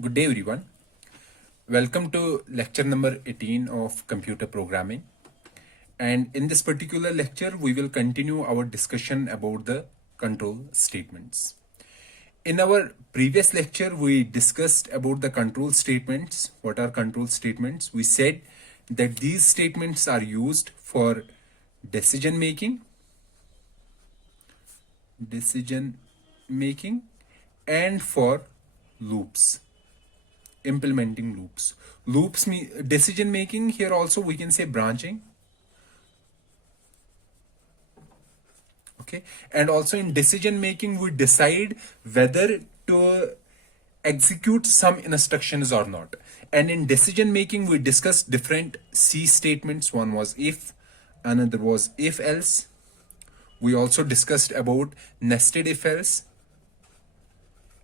Good day, everyone. Welcome to lecture number 18 of computer programming. And in this particular lecture, we will continue our discussion about the control statements. In our previous lecture, we discussed about the control statements. What are control statements? We said that these statements are used for decision making, and for loops, implementing loops. Loops mean decision making. Here also we can say branching. Okay, and also in decision making we decide whether to execute some instructions or not. And in decision making we discussed different C statements. One was if, another was if else. We also discussed about nested if else,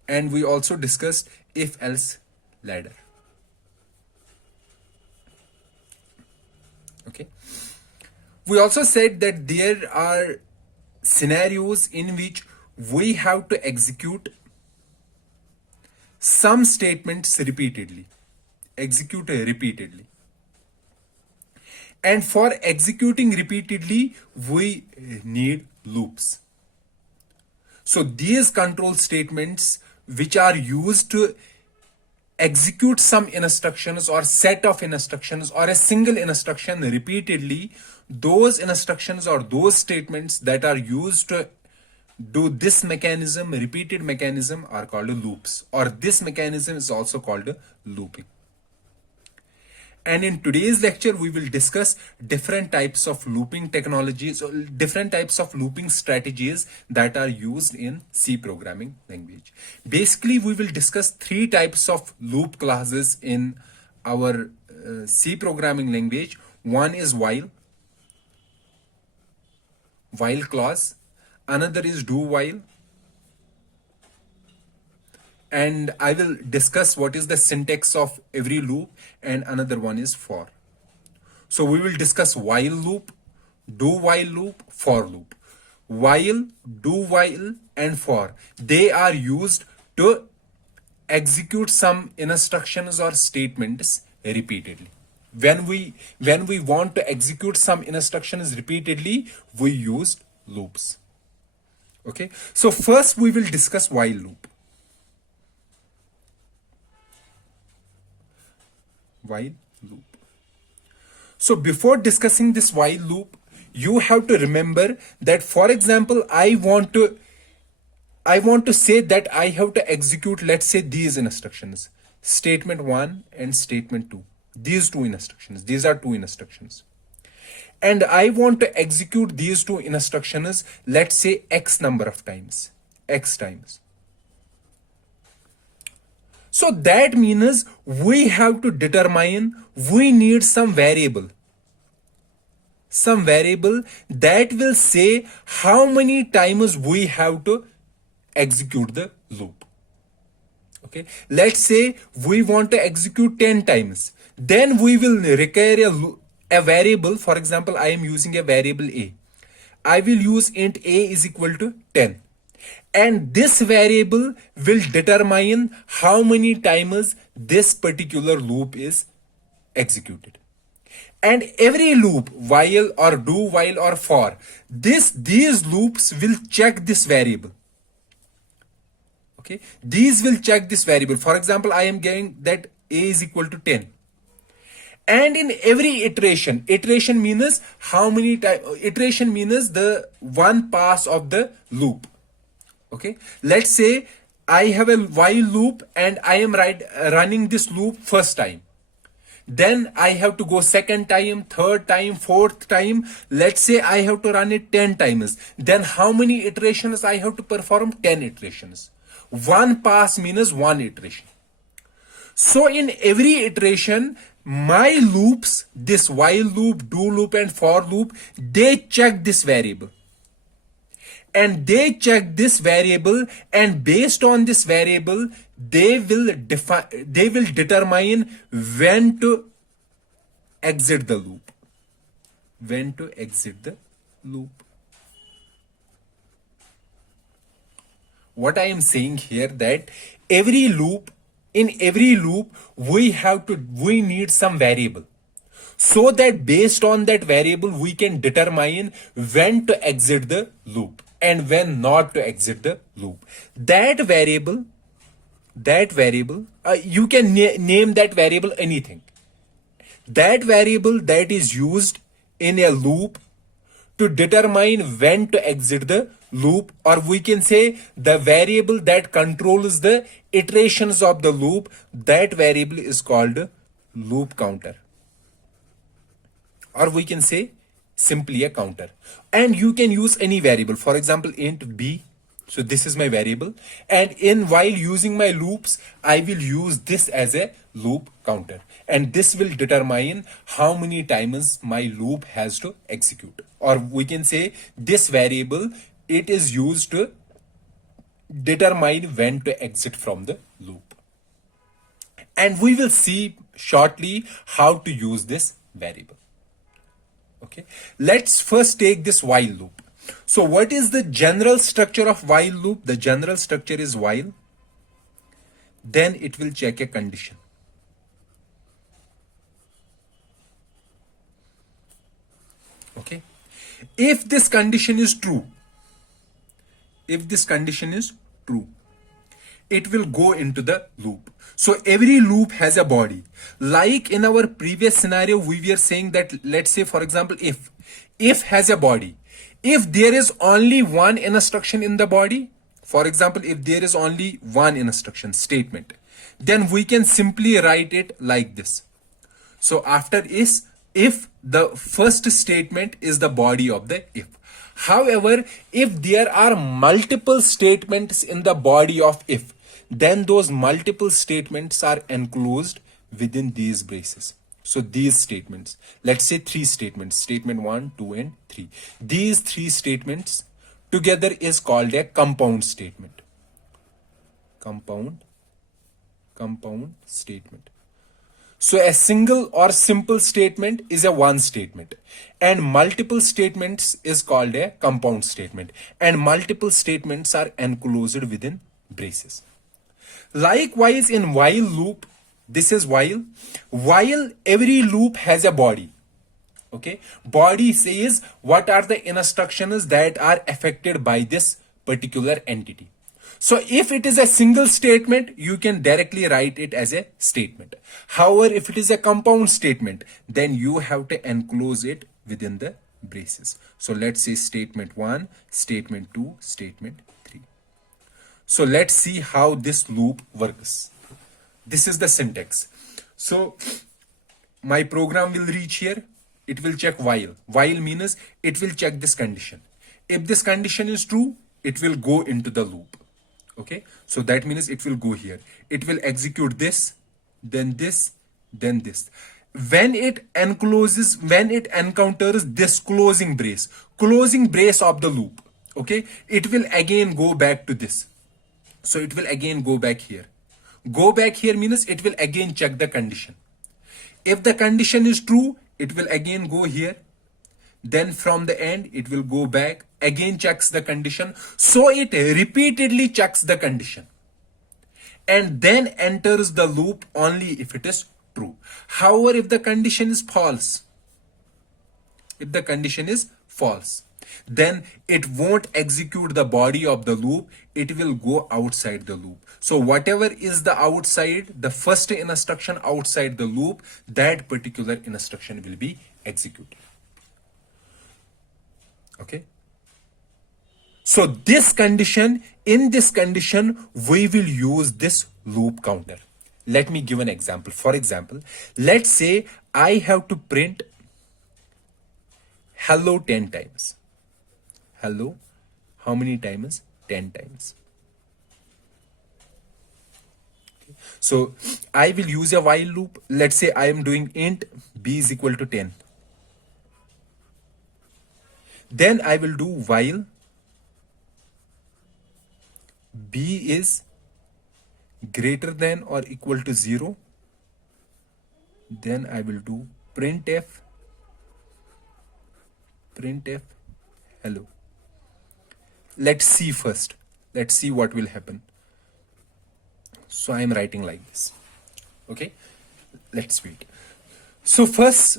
and we also discussed if else ladder. Okay, we also said that there are scenarios in which we have to execute some statements repeatedly. And for executing repeatedly, we need loops. So these control statements which are used to execute some instructions or set of instructions or a single instruction repeatedly, those instructions or those statements that are used to do this mechanism, repeated mechanism, are called loops, or this mechanism is also called looping. And in today's lecture, we will discuss different types of looping technologies, or different types of looping strategies that are used in C programming language. Basically, we will discuss three types of loop classes in our C programming language. One is while clause, another is do while, and I will discuss what is the syntax of every loop, and another one is for. So we will discuss while loop, do while loop, for loop. While, do while, and for, they are used to execute some instructions or statements repeatedly. When we want to execute some instructions repeatedly, we use loops. Okay, so first we will discuss while loop. While loop. So before discussing this while loop, you have to remember that, for example, I want to say that I have to execute, let's say, these instructions, statement 1 and statement 2. These two instructions, these are two instructions. And I want to execute these two instructions, let's say x number of times, x times. So that means we have to determine, we need some variable that will say how many times we have to execute the loop. Okay, let's say we want to execute 10 times. Then we will require a variable. For example, I am using a variable a. I will use int a is equal to 10. And this variable will determine how many times this particular loop is executed. And every loop, while or do while or for, these loops will check this variable. Okay, these will check this variable. For example, I am getting that a is equal to 10. And in every iteration means how many times, iteration means the one pass of the loop. Okay, let's say I have a while loop and I am running this loop first time. Then I have to go second time, third time, fourth time. Let's say I have to run it 10 times. Then how many iterations I have to perform? 10 iterations. One pass means one iteration. So in every iteration, my loops, this while loop, do loop, and for loop, they check this variable. And they check this variable, and based on this variable, they will determine when to exit the loop. What I am saying here, that every loop in every loop we need some variable, so that based on that variable we can determine when to exit the loop and when not to exit the loop. That variable you can name that variable anything. That variable that is used in a loop to determine when to exit the loop, or we can say the variable that controls the iterations of the loop, that variable is called loop counter, or we can say simply a counter. And you can use any variable, for example int b. So this is my variable, and in while using my loops I will use this as a loop counter, and this will determine how many times my loop has to execute, or we can say this variable, it is used to determine when to exit from the loop. And we will see shortly how to use this variable. Okay, let's first take this while loop. So what is the general structure of while loop? The general structure is while, then it will check a condition. Okay, if this condition is true, if this condition is true, it will go into the loop. So every loop has a body. Like in our previous scenario, we were saying that, let's say for example, if has a body. If there is only one instruction in the body, for example, if there is only one instruction statement, then we can simply write it like this. So after is, if the first statement is the body of the if. However, if there are multiple statements in the body of if, then those multiple statements are enclosed within these braces. So these statements, let's say three statements, statement 1, 2 and 3. These three statements together is called a compound statement. Compound statement. So a single or simple statement is a one statement, and multiple statements is called a compound statement, and multiple statements are enclosed within braces. Likewise in while loop, this is while every loop has a body. Okay, body says what are the instructions that are affected by this particular entity. So if it is a single statement, you can directly write it as a statement. However, if it is a compound statement, then you have to enclose it within the braces. So let's say statement 1, statement 2, statement 3. So let's see how this loop works. This is the syntax. So my program will reach here. It will check while. While means it will check this condition. If this condition is true, it will go into the loop. Okay, so that means it will go here. It will execute this, then this, then this. When it encloses, when it encounters this closing brace of the loop, okay, it will again go back to this. So it will again go back here. Go back here means it will again check the condition. If the condition is true, it will again go here. Then from the end, it will go back, again checks the condition. So it repeatedly checks the condition and then enters the loop only if it is true. However, if the condition is false, then it won't execute the body of the loop. It will go outside the loop. So whatever is the outside, the first instruction outside the loop, that particular instruction will be executed. Okay. So this condition, in this condition, we will use this loop counter. Let me give an example. For example, let's say I have to print hello 10 times. Hello, how many times? 10 times. Okay. So I will use a while loop. Let's say I am doing int b is equal to 10. Then I will do while b is greater than or equal to 0. Then I will do printf hello. Let's see first. Let's see what will happen. So I am writing like this. Okay, let's wait. So first,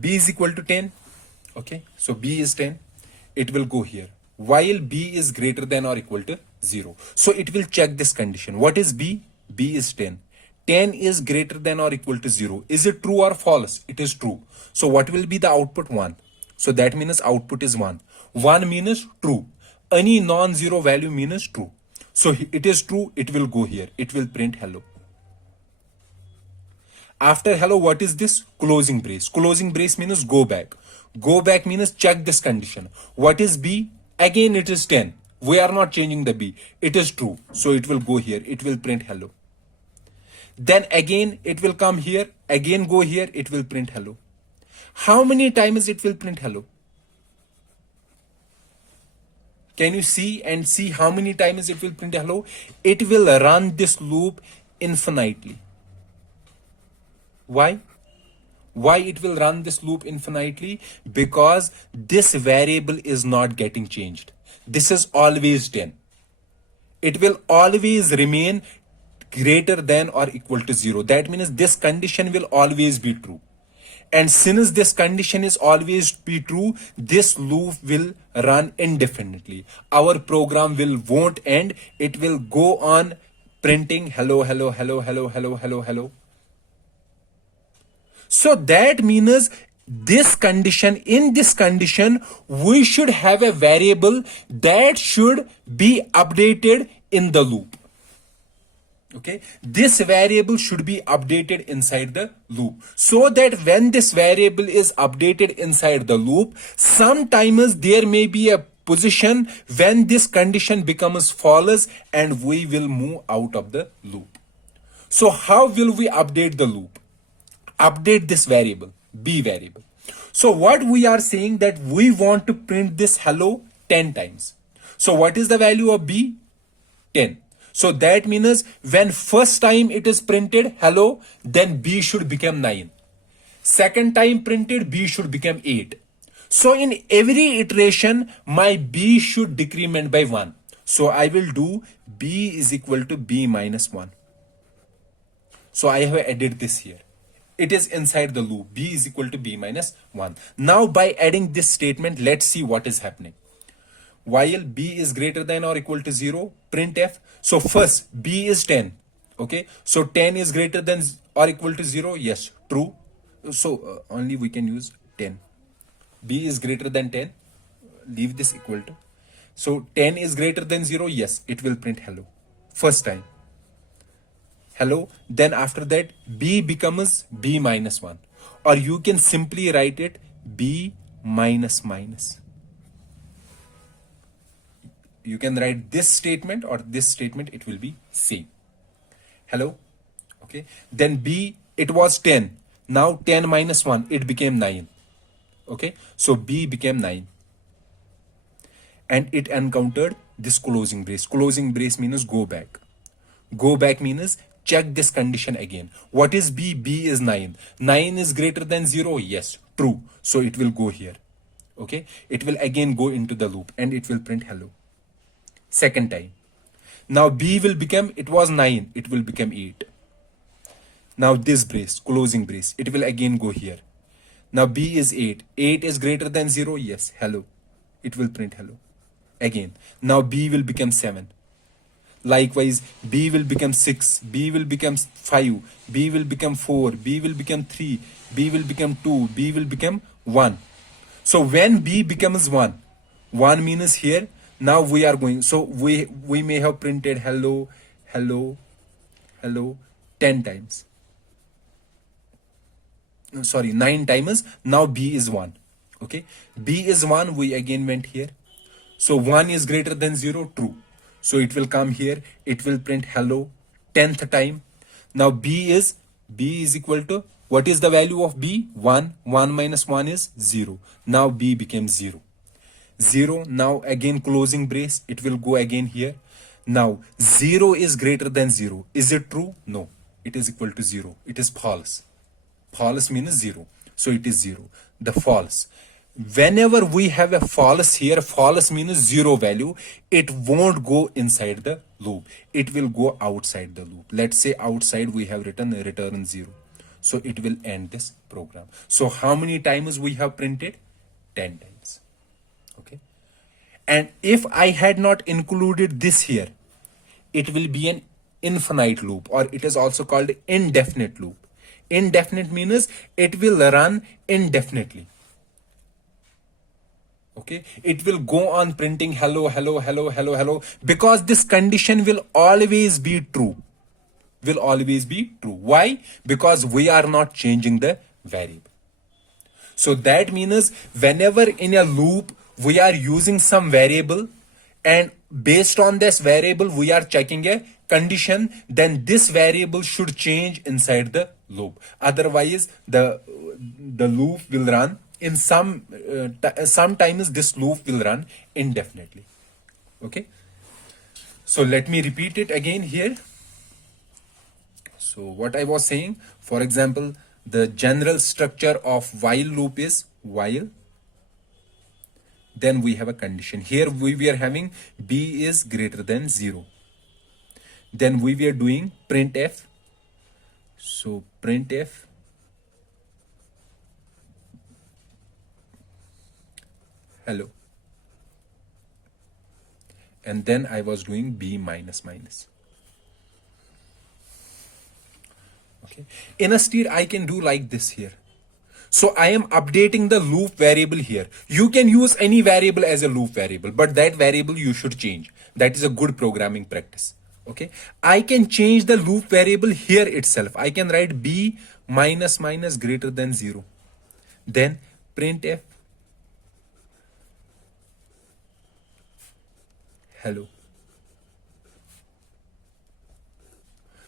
b is equal to 10. Okay, so b is 10. It will go here. While b is greater than or equal to 0. So it will check this condition. What is b? b is 10. 10 is greater than or equal to 0. Is it true or false? It is true. So what will be the output? 1. So that means output is 1. 1 means true. Any non-zero value means true. So it is true. It will go here. It will print hello. After hello, what is this? Closing brace. Closing brace means go back. Go back means check this condition. What is b? Again it is 10. We are not changing the b. It is true. So it will go here. It will print hello. Then again it will come here. Again go here. It will print hello. How many times it will print hello? Can you see and see how many times it will print hello? It will run this loop infinitely. Why? Why it will run this loop infinitely? Because this variable is not getting changed. This is always 10. It will always remain greater than or equal to 0. That means this condition will always be true. And since this condition is always be true, this loop will run indefinitely. Our program won't end. It will go on printing hello, hello, hello, hello, hello, hello, hello. So that means in this condition, we should have a variable that should be updated in the loop. Okay, this variable should be updated inside the loop, so that when this variable is updated inside the loop, sometimes there may be a position when this condition becomes false and we will move out of the loop. So how will we update the loop? Update this variable, b variable. So what we are saying that we want to print this hello 10 times. So what is the value of b? 10. So that means when first time it is printed hello, then b should become 9. Second time printed, b should become 8. So in every iteration, my b should decrement by 1. So I will do b is equal to b minus 1. So I have added this here. It is inside the loop. B is equal to b minus 1. Now by adding this statement, let's see what is happening. While b is greater than or equal to 0, printf. So first b is 10. Okay. So 10 is greater than or equal to 0. Yes, true. So only we can use 10. B is greater than 10. Leave this equal to. So 10 is greater than 0. Yes, it will print hello. First time. Hello. Then after that, b becomes b minus 1. Or you can simply write it b minus minus. You can write this statement or this statement, it will be same. Hello. Okay. Then b, it was 10. Now 10 minus 1, it became 9. Okay. So b became 9. And it encountered this closing brace. Closing brace means go back. Go back means check this condition again. What is b? b is 9. 9 is greater than 0. Yes, true. So it will go here. Okay. It will again go into the loop and it will print hello. Second time. Now b will become, it was 9. It will become 8. Now this brace, closing brace, it will again go here. Now b is 8. 8 is greater than 0. Yes, hello. It will print hello. Again. Now b will become 7. Likewise, b will become 6, b will become 5, b will become 4, b will become 3, b will become 2, b will become 1. So when b becomes 1, 1 means here, now we are going, so we may have printed hello, hello, hello 10 times. Sorry, 9 times. Now b is 1. Okay, b is 1, we again went here. So 1 is greater than 0, true. So it will come here, it will print hello 10th time. Now b is equal to, what is the value of b? 1. 1 minus 1 is 0. Now b became 0. 0. Now again closing brace, it will go again here. Now 0 is greater than 0. Is it true? No. It is equal to 0. It is false. False means 0. So it is 0. The false. whenever we have a false here, false means zero value, it won't go inside the loop. It will go outside the loop. Let's say outside we have written return 0. So it will end this program. So how many times we have printed? 10 times. Okay. And if I had not included this here, it will be an infinite loop, or it is also called indefinite loop. Indefinite means it will run indefinitely. Okay, it will go on printing hello, hello, hello, hello, hello, because this condition will always be true. Will always be true. Why? Because we are not changing the variable. So that means whenever in a loop we are using some variable, and based on this variable we are checking a condition, then this variable should change inside the loop. Otherwise the loop will run in sometimes this loop will run indefinitely. Okay, so let me repeat it again here. So what I was saying, for example, the general structure of while loop is while, then we have a condition. Here we are having b is greater than 0. Then we were doing printf. So printf hello. And then I was doing b minus minus. Okay. Instead, I can do like this here. So I am updating the loop variable here. You can use any variable as a loop variable, but that variable you should change. That is a good programming practice. Okay. I can change the loop variable here itself. I can write b minus minus greater than 0. Then printf hello.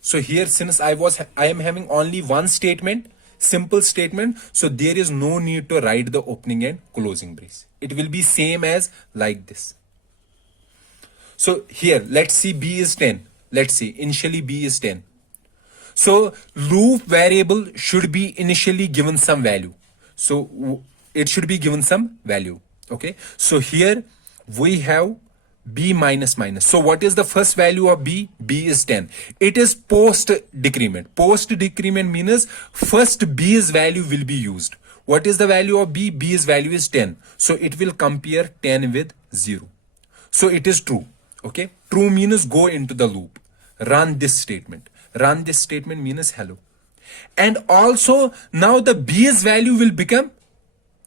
So here, since I am having only one statement, simple statement, so there is no need to write the opening and closing brace. It will be same as like this. So here, let's see b is 10. Let's see, initially b is 10. So loop variable should be initially given some value. So it should be given some value. Okay. So here we have b minus minus. So what is the first value of b? B is 10. It is post decrement. Post decrement means first b's value will be used. What is the value of b? B's value is 10. So it will compare 10 with 0. So it is true. Okay. True means go into the loop. Run this statement. Run this statement means hello. And also now the b's value will become,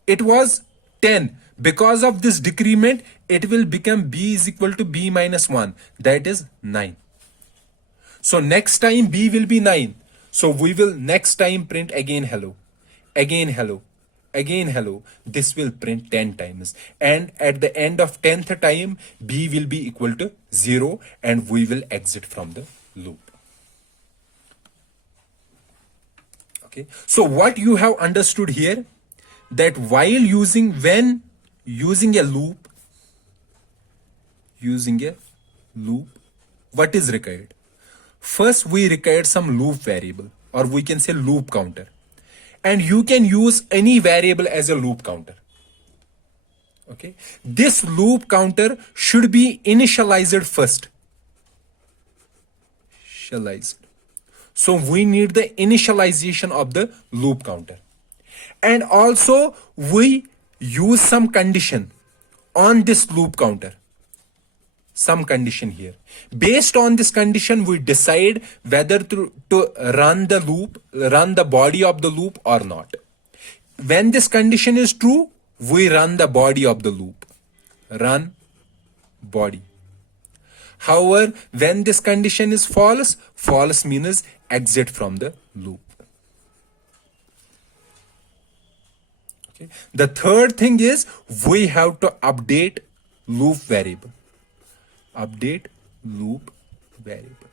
it was 10. Because of this decrement, it will become b is equal to b minus 1. That is 9. So next time b will be 9. So we will next time print again hello. Again hello. Again hello. This will print 10 times. And at the end of 10th time, b will be equal to 0 and we will exit from the loop. Okay. So what you have understood here, that when using a loop, what is required? First, we require some loop variable, or we can say loop counter. And you can use any variable as a loop counter. Okay. This loop counter should be initialized first. So we need the initialization of the loop counter. And also we use some condition on this loop counter. Some condition here. Based on this condition, we decide whether to run the loop, run the body of the loop or not. When this condition is true, we run the body of the loop. Run body. However, when this condition is false, false means exit from the loop. Okay. The third thing is we have to update loop variable. Update loop variable.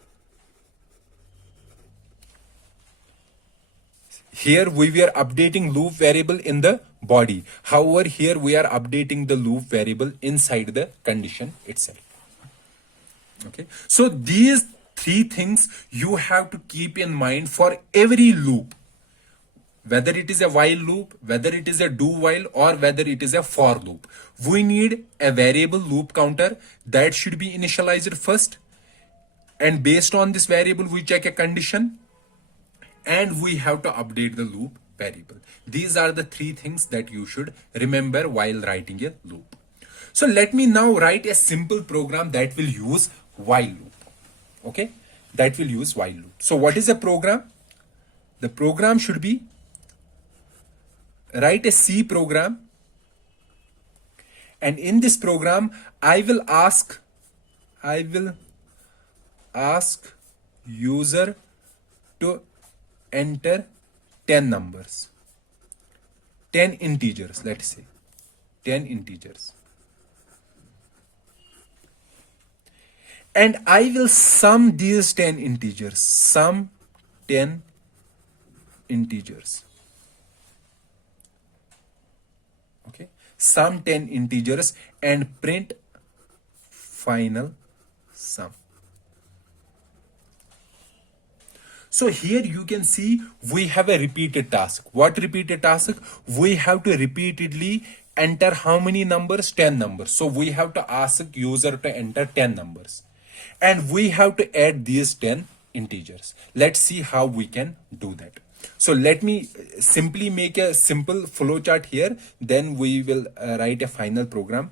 Here we were updating loop variable in the body. However, here we are updating the loop variable inside the condition itself. Okay. So these three things you have to keep in mind for every loop. whether it is a while loop, whether it is a do while, or whether it is a for loop. We need a variable loop counter that should be initialized first. And based on this variable, we check a condition and we have to update the loop variable. These are the three things that you should remember while writing a loop. So let me now write a simple program that will use while loop. Okay, that will use while loop. So what is a program? The program should be, write a C program, and in this program I will ask user to enter 10 numbers, 10 integers, let's say 10 integers, and I will sum these 10 integers, sum 10 integers. Okay, sum 10 integers and print final sum. So here you can see we have a repeated task. What repeated task? We have to repeatedly enter how many numbers? 10 numbers. So we have to ask user to enter 10 numbers. And we have to add these 10 integers. Let's see how we can do that. So let me simply make a simple flowchart here. Then we will write a final program.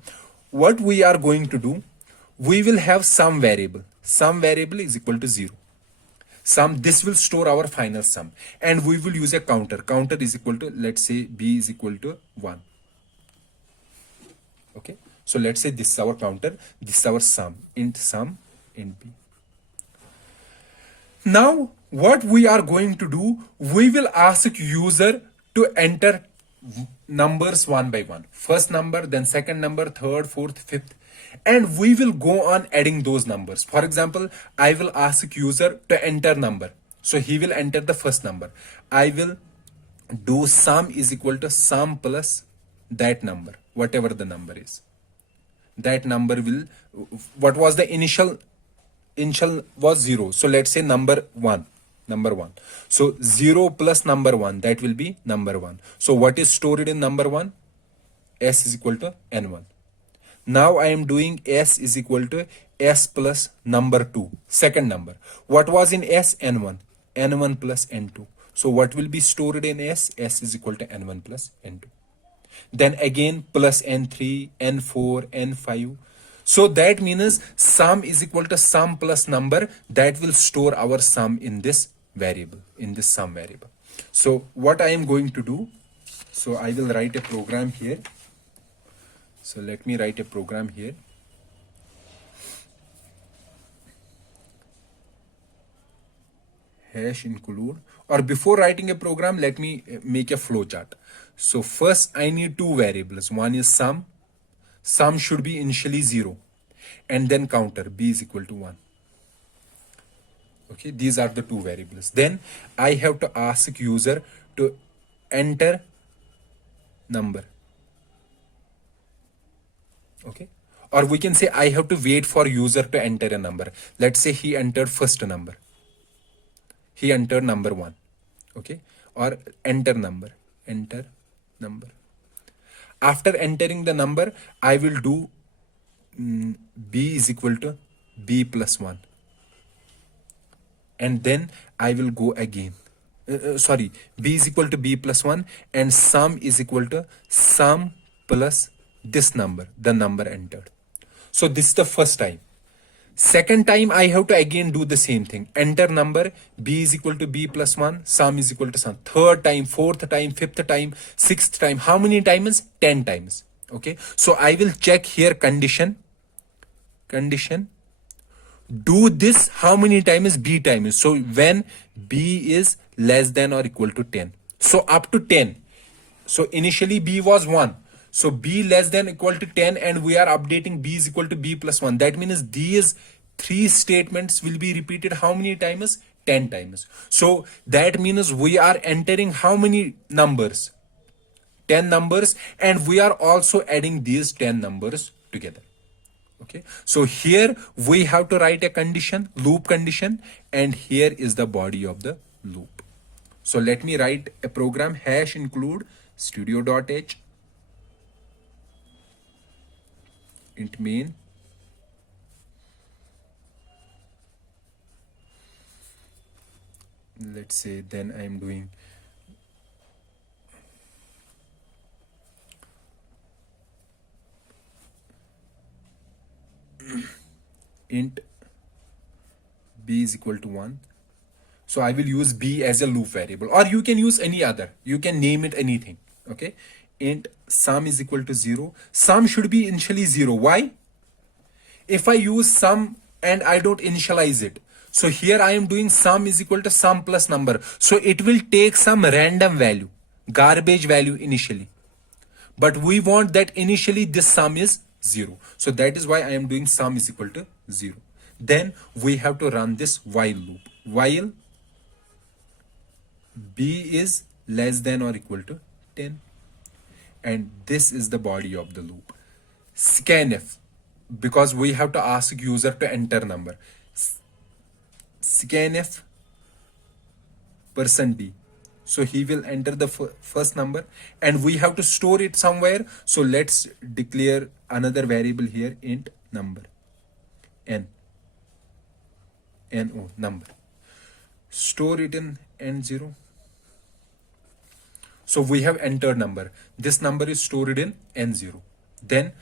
What we are going to do, we will have sum variable. Sum variable is equal to 0. Sum, this will store our final sum, and we will use a counter. Counter is equal to, let's say b is equal to 1. Okay, so let's say this is our counter, this is our sum int b. Now what we are going to do, we will ask user to enter numbers one by one. First number, then second number, third, fourth, fifth, and we will go on adding those numbers. For example, I will ask user to enter number, so he will enter the first number. I will do sum is equal to sum plus that number, whatever the number is. That number will, what was the initial was 0, so let's say number 1. So 0 plus number 1, that will be number 1. So what is stored in number 1? S is equal to n1. Now I am doing S is equal to S plus number 2, second number. What was in S? N1. N1 plus N2. So what will be stored in S? S is equal to N1 plus N2. Then again plus N3, N4, N5. So that means sum is equal to sum plus number, that will store our sum in this variable, in this sum variable. So what I am going to do, so I will write a program here. So let me write a program here. Hash include, or before writing a program, let me make a flowchart. So first I need two variables. One is sum. Sum should be initially 0, and then counter b is equal to 1. Okay, these are the two variables. Then I have to ask user to enter number. Okay, or we can say I have to wait for user to enter a number. Let's say he entered first number. He entered number 1. Okay, or enter number. After entering the number, I will do b is equal to b plus 1, and then I will go again. B is equal to b plus 1, and sum is equal to sum plus this number, the number entered. So this is the first time. Second time I have to again do the same thing. Enter number, b is equal to b plus 1, sum is equal to sum. Third time, fourth time, fifth time, sixth time. How many times? 10 times. Okay, so I will check here condition. Do this how many times? B times. So when b is less than or equal to 10. So up to 10. So initially b was 1. So b less than equal to 10, and we are updating b is equal to b plus 1. That means these three statements will be repeated how many times? 10 times. So that means we are entering how many numbers? 10 numbers, and we are also adding these 10 numbers together. Okay, so here we have to write a condition, loop condition, and here is the body of the loop. So let me write a program hash include studio.h int main. Let's say then I am doing int b is equal to 1. So I will use b as a loop variable, or you can use any other. You can name it anything. Okay. Int sum is equal to 0. Sum should be initially 0. Why? If I use sum and I don't initialize it, so here I am doing sum is equal to sum plus number. So it will take some random value, garbage value initially. But we want that initially this sum is 0. So that is why I am doing sum is equal to 0. Then we have to run this while loop. While b is less than or equal to 10. And this is the body of the loop. Scanf, because we have to ask user to enter number. Scanf %d. So he will enter the first number and we have to store it somewhere. So let's declare another variable here, int number. No, number. Store it in n0. So we have entered number. This number is stored in n0. Then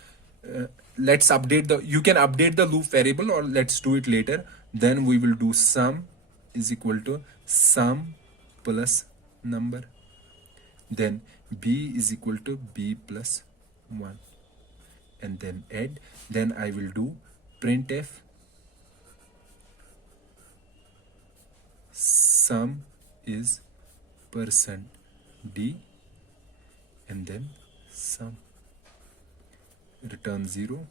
let's update you can update the loop variable, or let's do it later. Then we will do sum is equal to sum plus number. Then b is equal to b plus 1. And then add. Then I will do printf sum is %d and then sum. Return 0.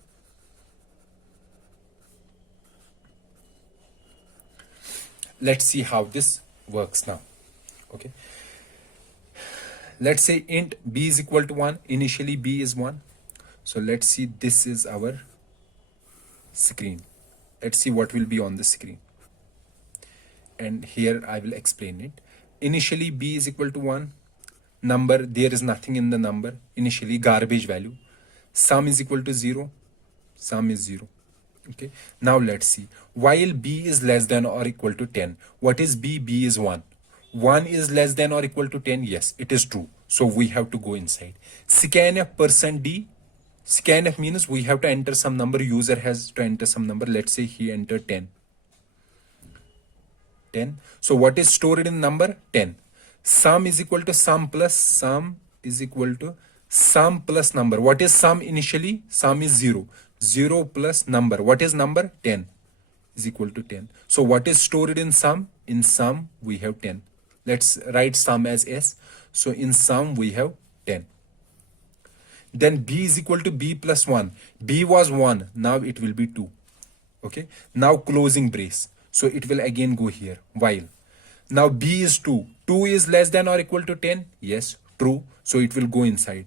Let's see how this works now. Okay. Let's say int b is equal to 1. Initially b is 1. So let's see, this is our screen. Let's see what will be on the screen. And here I will explain it. Initially b is equal to 1. Number, there is nothing in the number. Initially garbage value. Sum is equal to 0. Sum is 0. Okay. Now let's see. While b is less than or equal to 10. What is b? B is 1. 1 is less than or equal to 10. Yes, it is true. So we have to go inside. Scanf %d. Scanf means we have to enter some number. User has to enter some number. Let's say he entered 10. 10. So what is stored in number? 10. Sum is equal to sum plus sum is equal to sum plus number. What is sum initially? Sum is 0. 0 plus number. What is number? 10 is equal to 10. So what is stored in sum? In sum we have 10. Let's write sum as s. So in sum we have 10. Then b is equal to b plus 1. B was 1. Now it will be 2. Okay. Now closing brace. So it will again go here. While. Now b is 2. 2 is less than or equal to 10. Yes. True. So it will go inside.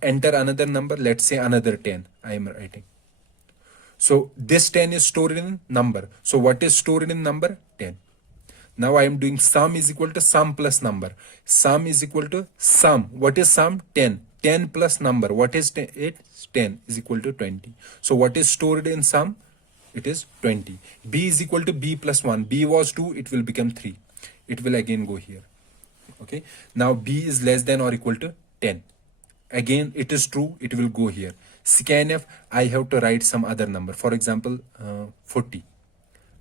Enter another number. Let's say another 10. I am writing. So this 10 is stored in number. So what is stored in number? 10. Now I am doing sum is equal to sum plus number. Sum is equal to sum. What is sum? 10. 10 plus number. What is 10? It's 10 is equal to 20. So what is stored in sum? It is 20. B is equal to b plus 1. B was 2. It will become 3. It will again go here. Okay. Now b is less than or equal to 10. Again, it is true. It will go here. Scanf, I have to write some other number. For example, 40.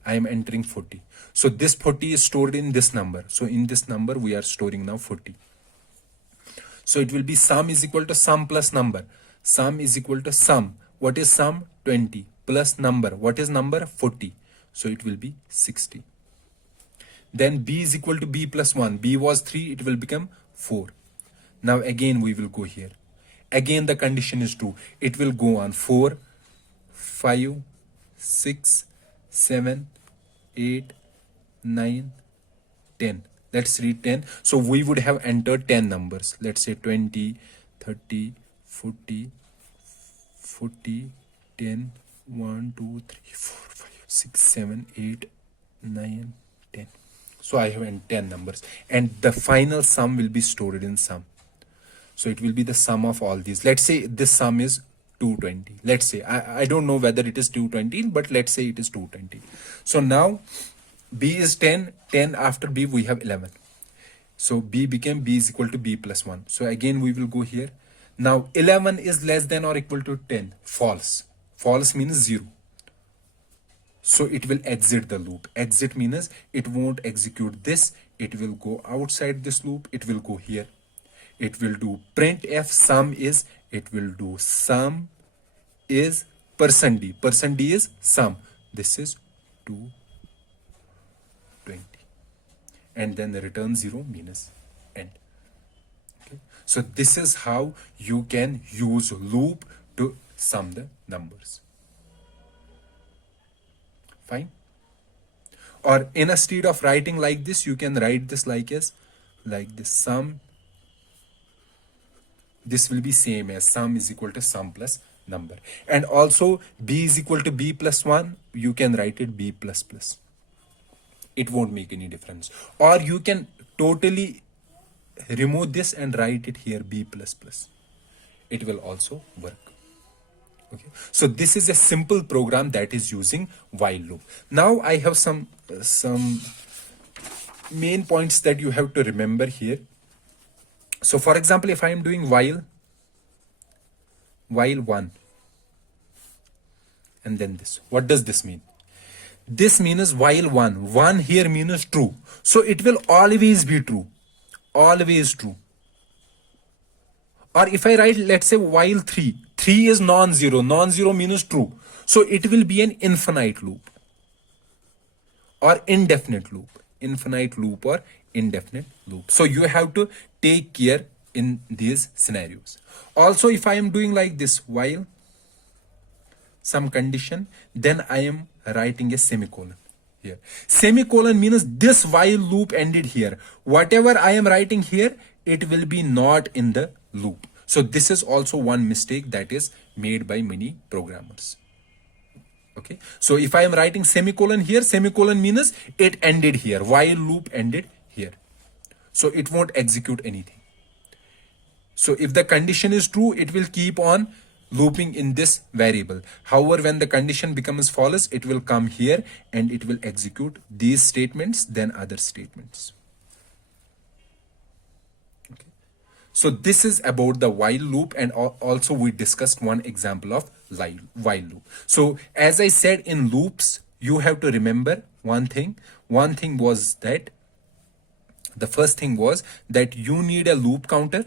I am entering 40. So this 40 is stored in this number. So in this number, we are storing now 40. So it will be sum is equal to sum plus number. Sum is equal to sum. What is sum? 20 plus number. What is number? 40. So it will be 60. Then b is equal to b plus 1. B was 3. It will become 4. Now again we will go here. Again the condition is true. It will go on 4, 5, 6, 7, 8, 9, 10. Let's read 10. So we would have entered 10 numbers. Let's say 20, 30, 40, 40, 10, 1, 2, 3, 4, 5, 6, 7, 8, 9, 10. So I have 10 numbers, and the final sum will be stored in sum. So it will be the sum of all these. Let's say this sum is 220. Let's say, I don't know whether it is 220, but let's say it is 220. So now b is 10. 10 after b we have 11. So b is equal to b plus 1. So again we will go here. Now 11 is less than or equal to 10. False. False means 0. So it will exit the loop. Exit means it won't execute this. It will go outside this loop. It will go here. It will do printf sum is, it will do sum is %d. %d is sum. This is 220. And then the return 0 means end. Okay. So this is how you can use loop to sum the numbers. Fine. Or instead of writing like this, you can write this like this sum. This will be same as sum is equal to sum plus number. And also b is equal to b plus 1. You can write it b plus plus. It won't make any difference. Or you can totally remove this and write it here b plus plus. It will also work. Okay. So this is a simple program that is using while loop. Now I have some main points that you have to remember here. So for example, if I am doing while 1 and then this, what does this mean? This means while 1 here means true. So it will always be true. Always true. Or if I write, let's say while 3 is non-zero. Non-zero means true. So it will be an infinite loop or indefinite loop. Infinite loop or indefinite loop. So you have to take care in these scenarios. Also, if I am doing like this while some condition, then I am writing a semicolon here. Semicolon means this while loop ended here. Whatever I am writing here, it will be not in the loop. So this is also one mistake that is made by many programmers. Okay. So if I am writing semicolon here, semicolon means it ended here. While loop ended here. So it won't execute anything. So if the condition is true, it will keep on looping in this variable. However, when the condition becomes false, it will come here and it will execute these statements, then other statements. Okay. So this is about the while loop, and also we discussed one example of while loop. So as I said, in loops, you have to remember one thing. One thing was that the first thing was that you need a loop counter,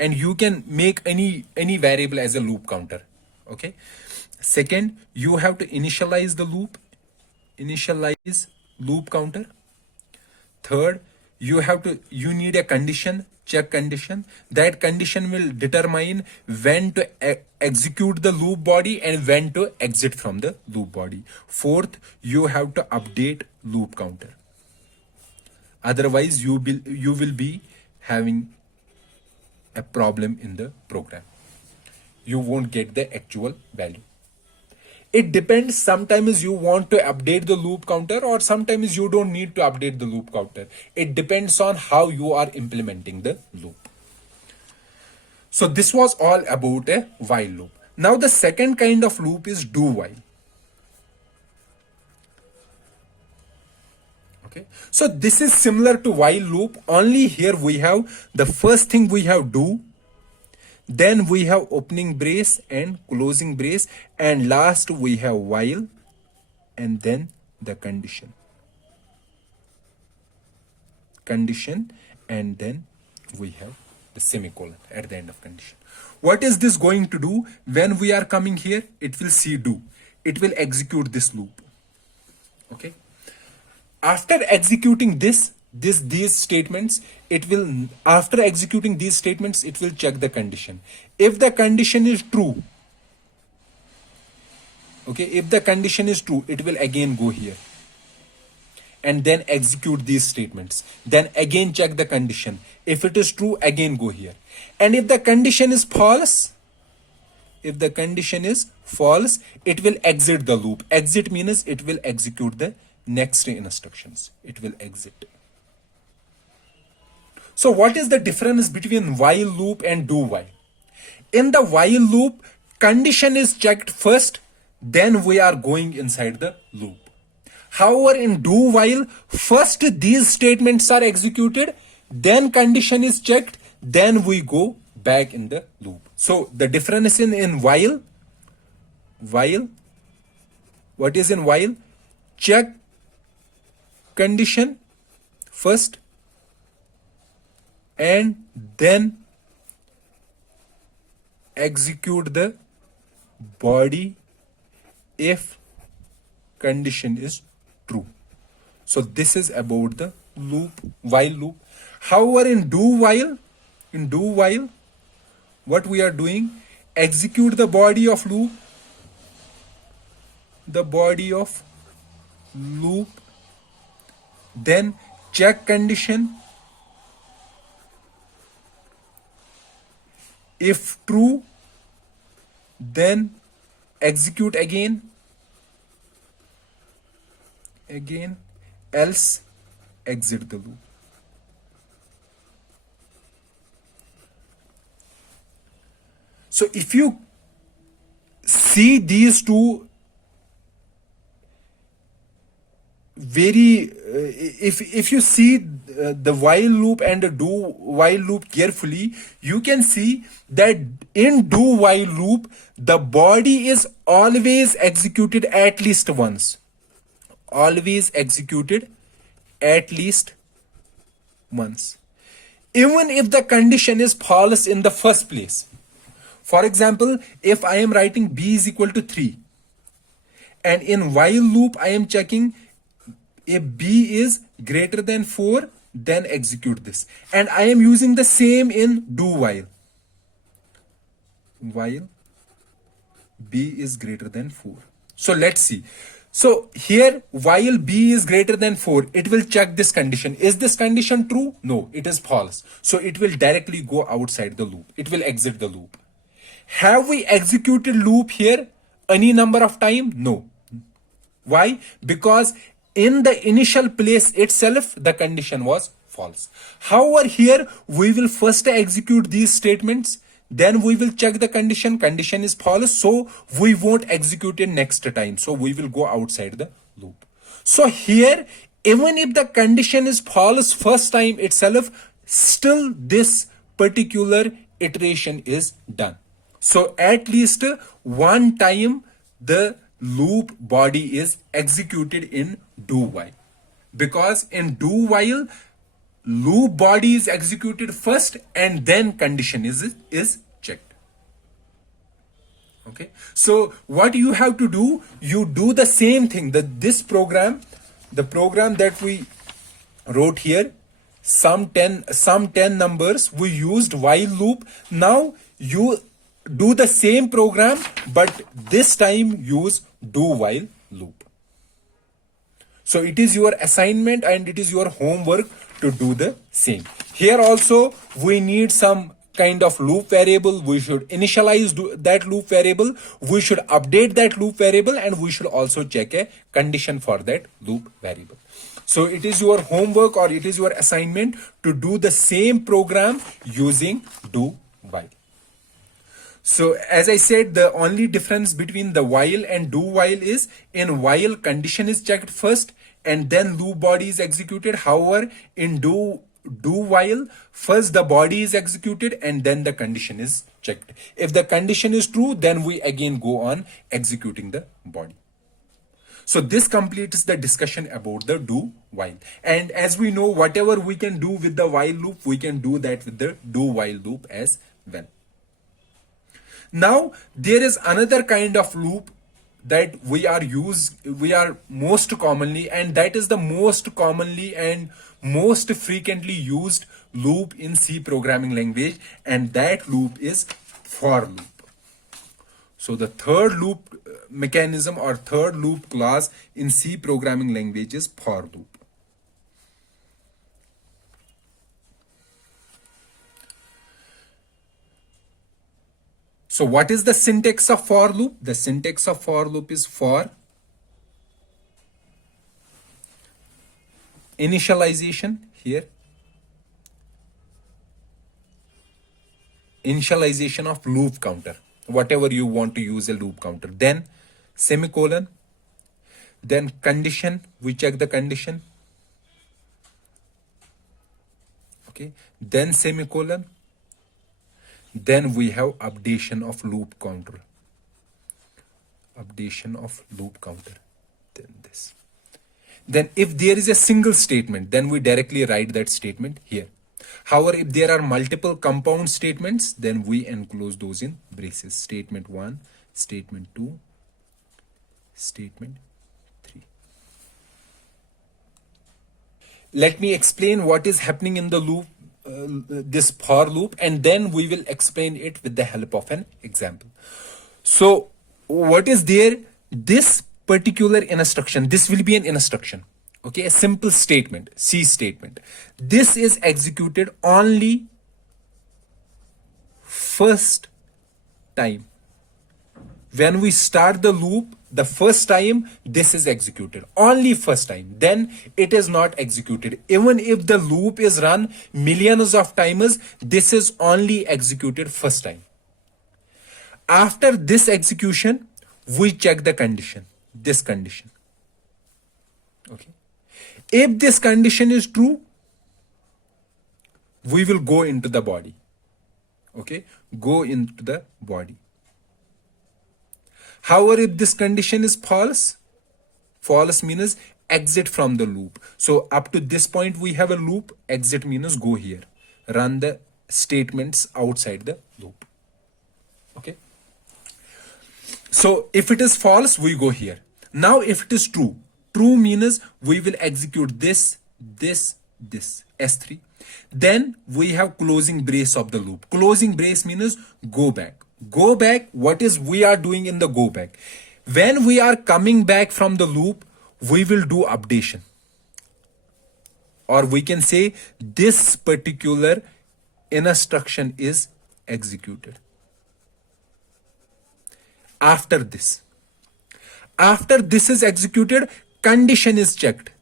and you can make any variable as a loop counter. Okay. Second, you have to initialize the loop. Initialize loop counter. Third, you need a condition, check condition. That condition will determine when to execute the loop body and when to exit from the loop body. Fourth, you have to update loop counter. Otherwise, you will be having a problem in the program. You won't get the actual value. It depends. Sometimes you want to update the loop counter, or sometimes you don't need to update the loop counter. It depends on how you are implementing the loop. So this was all about a while loop. Now the second kind of loop is do while. Okay. So this is similar to while loop, only here we have the first thing we have do, then we have opening brace and closing brace, and last we have while, and then the condition, and then we have the semicolon at the end of condition. What is this going to do? When we are coming here, it will see do. It will execute this loop. Okay. After executing these statements, it will check the condition. If the condition is true, okay, if the condition is true, it will again go here and then execute these statements. Then again check the condition. If it is true, again go here. And if the condition is false, it will exit the loop. Exit means it will execute the next instructions. It will exit. So what is the difference between while loop and do while? In the while loop, condition is checked first, then we are going inside the loop. However, in do while, first these statements are executed, then condition is checked, then we go back in the loop. So the difference in while, what is in while? Check condition first and then execute the body if condition is true. So this is about the loop, while loop. However, in do while, what we are doing, execute the body of loop, then check condition. If true, then execute again, else exit the loop. So if you see these two very if you see the while loop and the do while loop carefully, you can see that in do while loop the body is always executed at least once, even if the condition is false in the first place. For example, if I am writing b is equal to 3 and in while loop I am checking if b is greater than 4, then execute this. And I am using the same in do while b is greater than 4. So let's see. So here, while b is greater than 4, it will check this condition. Is this condition true? No, it is false. So it will directly go outside the loop. It will exit the loop. Have we executed loop here any number of time? No. Why? Because in the initial place itself, the condition was false. However, here we will first execute these statements, then we will check the condition. Condition is false, so we won't execute it next time. So we will go outside the loop. So here, even if the condition is false first time itself, still this particular iteration is done. So at least one time the loop body is executed in do while, because in do while loop body is executed first and then condition is checked. Okay, so what you have to do, you do the same thing, that this program, the program that we wrote here, some 10 numbers, we used while loop. Now you do the same program, but this time use do while loop. So it is your assignment and it is your homework to do the same. Here also we need some kind of loop variable. We should initialize that loop variable. We should update that loop variable, and we should also check a condition for that loop variable. So it is your homework or it is your assignment to do the same program using do while. So as I said, the only difference between the while and do while is, in while condition is checked first and then loop body is executed. However, in do while, first the body is executed and then the condition is checked. If the condition is true, then we again go on executing the body. So this completes the discussion about the do while. And as we know, whatever we can do with the while loop, we can do that with the do while loop as well. Now there is another kind of loop that we are most commonly, and that is the most commonly and most frequently used loop in C programming language, and that loop is for loop. So the third loop mechanism or third loop class in C programming language is for loop. So what is the syntax of for loop? The syntax of for loop is for initialization here, initialization of loop counter, whatever you want to use a loop counter, then semicolon, then condition, we check the condition, okay, then semicolon, then we have updation of loop counter, updation of loop counter, then this. Then if there is a single statement, then we directly write that statement here. However, if there are multiple compound statements, then we enclose those in braces. Statement 1, statement 2, statement 3. Let me explain what is happening in the loop, this for loop, and then we will explain it with the help of an example. So what is there? This particular instruction, this will be an instruction, okay, a simple statement, C statement. This is executed only first time. When we start the loop, the first time this is executed, only first time, then it is not executed. Even if the loop is run millions of times, this is only executed first time. After this execution, we check the condition, this condition, okay. If this condition is true, we will go into the body, okay, go into the body. However, if this condition is false, false means exit from the loop. So up to this point we have a loop, exit means go here, run the statements outside the loop, okay. So if it is false, we go here. Now if it is true, true means we will execute this, S3. Then we have closing brace of the loop. Closing brace means go back. Go back, what is we are doing in the go back? When we are coming back from the loop, we will do updation. Or we can say this particular instruction is executed. After this is executed, condition is checked.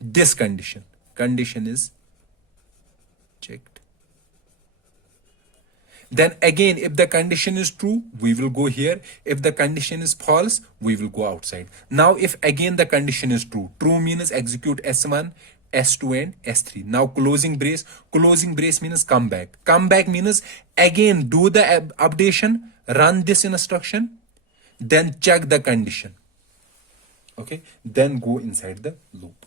This condition is checked. Then again, if the condition is true, we will go here. If the condition is false, we will go outside. Now if again the condition is true, true means execute S1, S2 and S3. Now closing brace means come back. Come back means again do the updation, run this instruction, then check the condition, okay, then go inside the loop.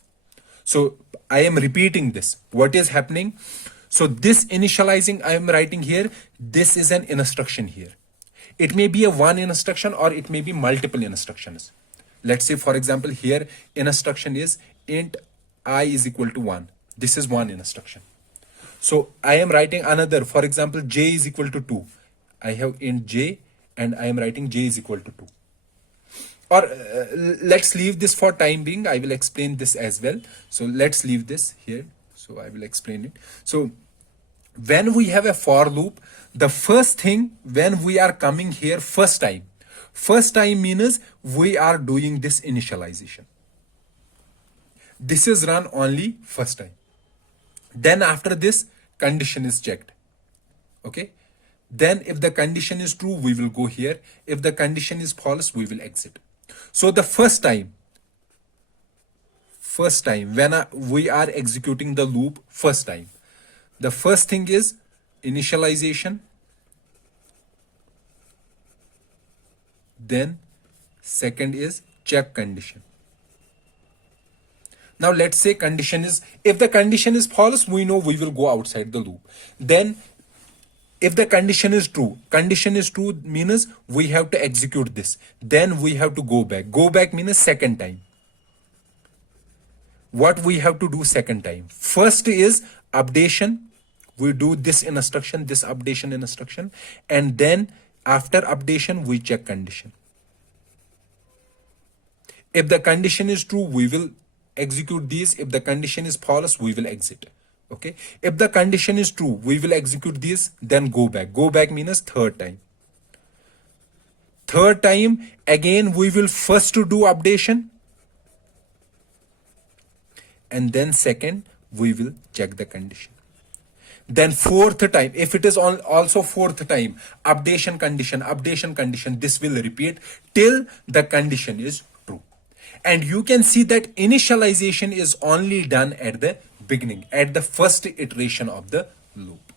So I am repeating this, what is happening. So this initializing I am writing here, this is an instruction here. It may be a one instruction or it may be multiple instructions. Let's say for example here instruction is int I is equal to 1. This is one instruction. So I am writing another, for example j is equal to 2. I have int j and I am writing j is equal to 2. Or let's leave this for time being. I will explain this as well. So let's leave this here. So I will explain it. So when we have a for loop, the first thing when we are coming here first time means we are doing this initialization. This is run only first time. Then after this condition is checked, okay. Then if the condition is true, we will go here. If the condition is false, we will exit. So the first time when we are executing the loop first time, the first thing is initialization, then second is check condition. Now let's say condition is, if the condition is false, we know we will go outside the loop. Then if the condition is true means we have to execute this. Then we have to go back. Go back means second time. What we have to do second time? First is updation. We do this instruction, this updation instruction. And then after updation, we check condition. If the condition is true, we will execute these. If the condition is false, we will exit. Okay. If the condition is true, we will execute this, then go back. Go back means third time. Third time, again, we will first to do updation. and then second we will check the condition. Then fourth time, if it is also fourth time, updation condition, this will repeat till the condition is true. And you can see that initialization is only done at the beginning, at the first iteration of the loop.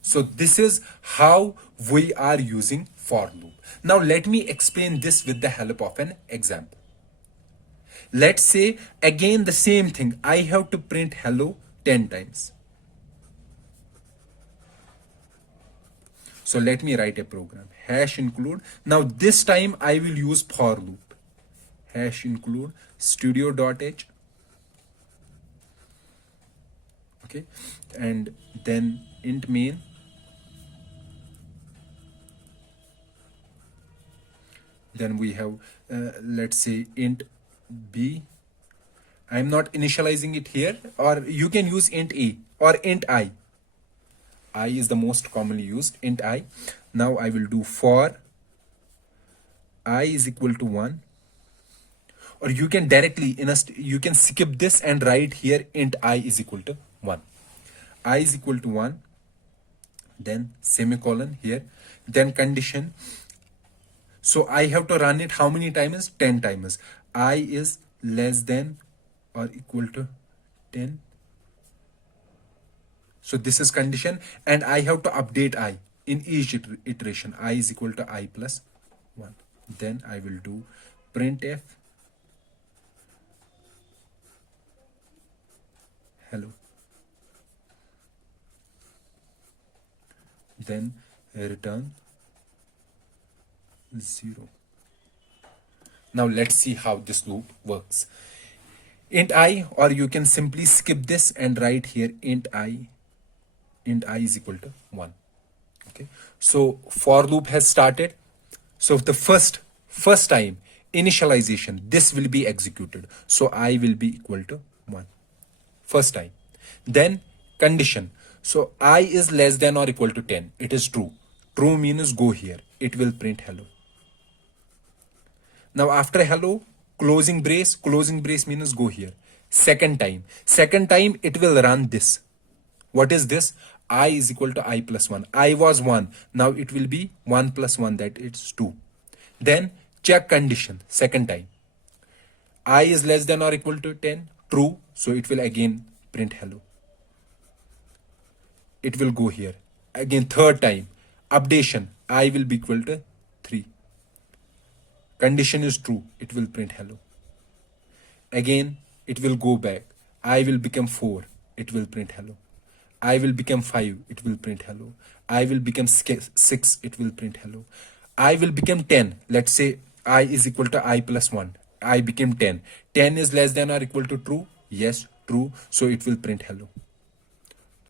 So this is how we are using for loop. Now let me explain this with the help of an example. Let's say again the same thing. I have to print hello 10 times. So let me write a program. Hash include. Now this time I will use for loop. Hash include studio.h. Okay. And then int main. Then we have, let's say int b. I'm not initializing it here, or you can use int a or int I. I is the most commonly used, int I. Now I will do for I is equal to 1, or you can directly you can skip this and write here int I is equal to 1. I is equal to 1, then semicolon here, then condition. So I have to run it how many times? 10 times. I is less than or equal to 10. So this is condition, and I have to update I in each iteration. I is equal to I plus 1. Then I will do printf hello. Then return 0. Now let's see how this loop works. Int I, or you can simply skip this and write here int I is equal to 1. Okay, so for loop has started. So the first time initialization, this will be executed. So I will be equal to 1 first time. Then condition. So I is less than or equal to 10. It is true. True means go here. It will print hello. Now after hello, closing brace means go here. Second time it will run this. What is this? I is equal to I plus 1. I was 1. Now it will be 1 plus 1, that it's 2. Then check condition, second time. I is less than or equal to 10. True. So it will again print hello. It will go here. Again third time. Updation. I will be equal to 3. Condition is true. It will print hello. Again it will go back. I will become 4. It will print hello. I will become 5, it will print hello. I will become 6, it will print hello. I will become 10. Let's say I is equal to I plus 1. I became 10. 10 is less than or equal to true. Yes, true. So it will print hello.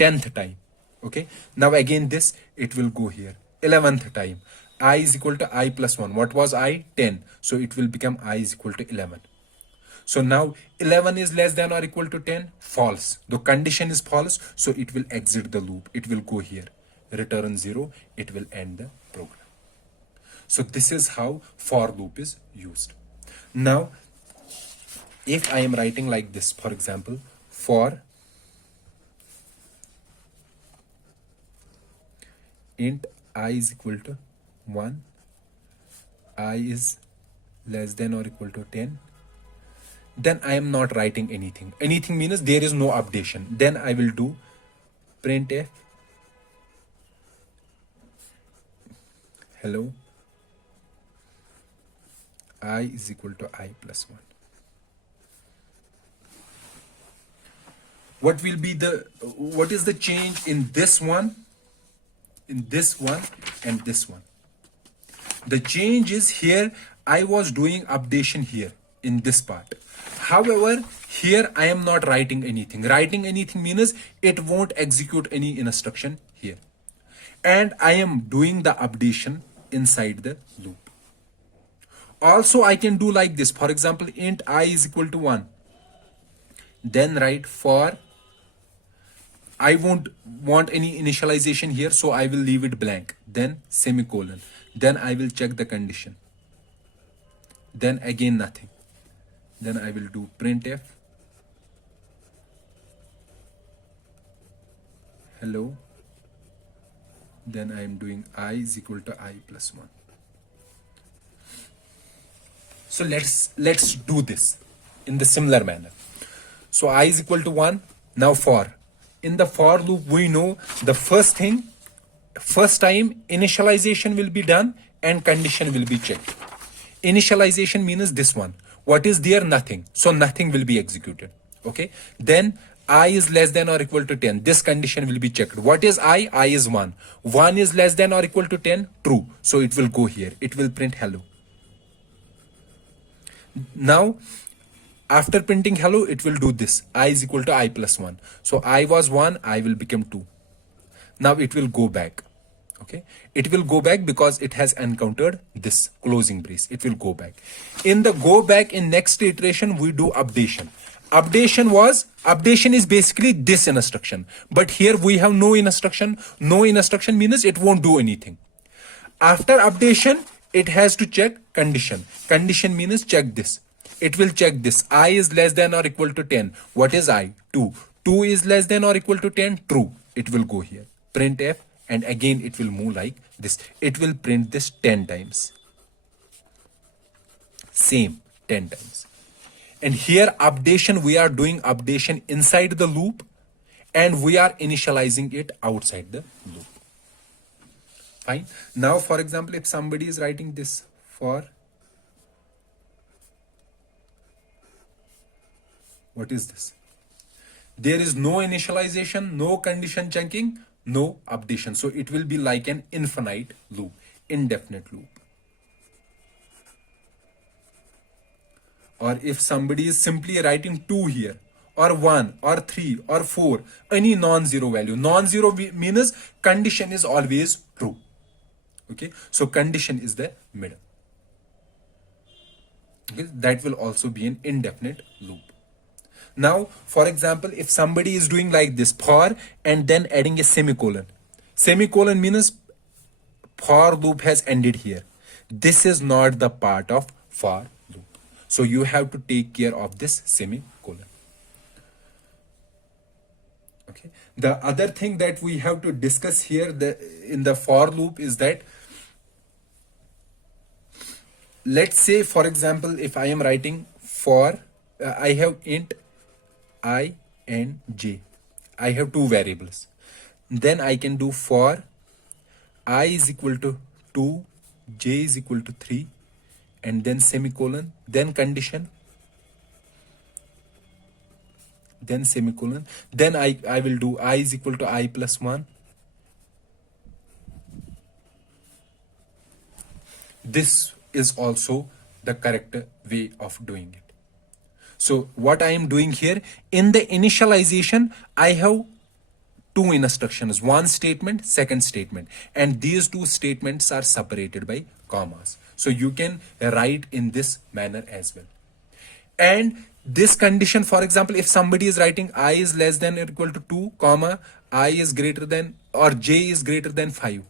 10th time. Okay. Now again this, it will go here. 11th time. I is equal to I plus 1. What was I? 10. So it will become I is equal to 11. So now 11 is less than or equal to 10, false. The condition is false, so it will exit the loop. It will go here, return 0, it will end the program. So this is how for loop is used. Now, if I am writing like this, for example, for int I is equal to 1, I is less than or equal to 10, then I am not writing anything. Anything means there is no updation. Then I will do printf hello I is equal to I plus 1. What is the change in this one, and this one? The change is here, I was doing updation here in this part. However, here I am not writing anything. Writing anything means it won't execute any instruction here. And I am doing the updation inside the loop. Also, I can do like this. For example, int I is equal to 1. Then write for, I won't want any initialization here, so I will leave it blank. Then semicolon. Then I will check the condition. Then again nothing. Then I will do printf hello, then I am doing I is equal to I plus 1. So let's do this in the similar manner. So I is equal to 1. Now for. In the for loop, we know the first time initialization will be done and condition will be checked. Initialization means this one. What is there? Nothing. So nothing will be executed. Okay. Then I is less than or equal to 10. This condition will be checked. What is I? I is 1. 1 is less than or equal to 10. True. So it will go here. It will print hello. Now, after printing hello, it will do this. I is equal to I plus 1. So I was 1. I will become 2. Now it will go back. Okay, it will go back because it has encountered this closing brace. It will go back. In the go back in next iteration, we do updation. Updation is basically this instruction, but here we have no instruction. No instruction means it won't do anything. After updation, it has to check condition. Condition means check this. It will check this. I is less than or equal to 10. What is I? 2. 2 is less than or equal to 10. True. It will go here. Print F, and again it will move like this. It will print this 10 times. Same 10 times. And here updation, we are doing updation inside the loop and we are initializing it outside the loop. Fine. Now, for example, if somebody is writing this for, what is this? There is no initialization, no condition checking, no updation. So it will be like an infinite loop, indefinite loop. Or if somebody is simply writing 2 here, or 1, or 3, or 4, any non-zero value. Non-zero means condition is always true. Okay, so condition is the middle. Okay, that will also be an indefinite loop. Now, for example, if somebody is doing like this, for and then adding a semicolon. Semicolon means for loop has ended here. This is not the part of for loop. So you have to take care of this semicolon. Okay. The other thing that we have to discuss here in the for loop is that, let's say, for example, if I am writing for, I have int I and j. I have 2 variables. Then I can do for I is equal to 2, j is equal to 3, and then semicolon, then condition, then semicolon. Then I will do I is equal to I plus 1. This is also the correct way of doing it. So what I am doing here, in the initialization, I have 2 instructions, one statement, second statement, and these 2 statements are separated by commas. So you can write in this manner as well. And this condition, for example, if somebody is writing I is less than or equal to 2, comma, I is greater than or j is greater than 5.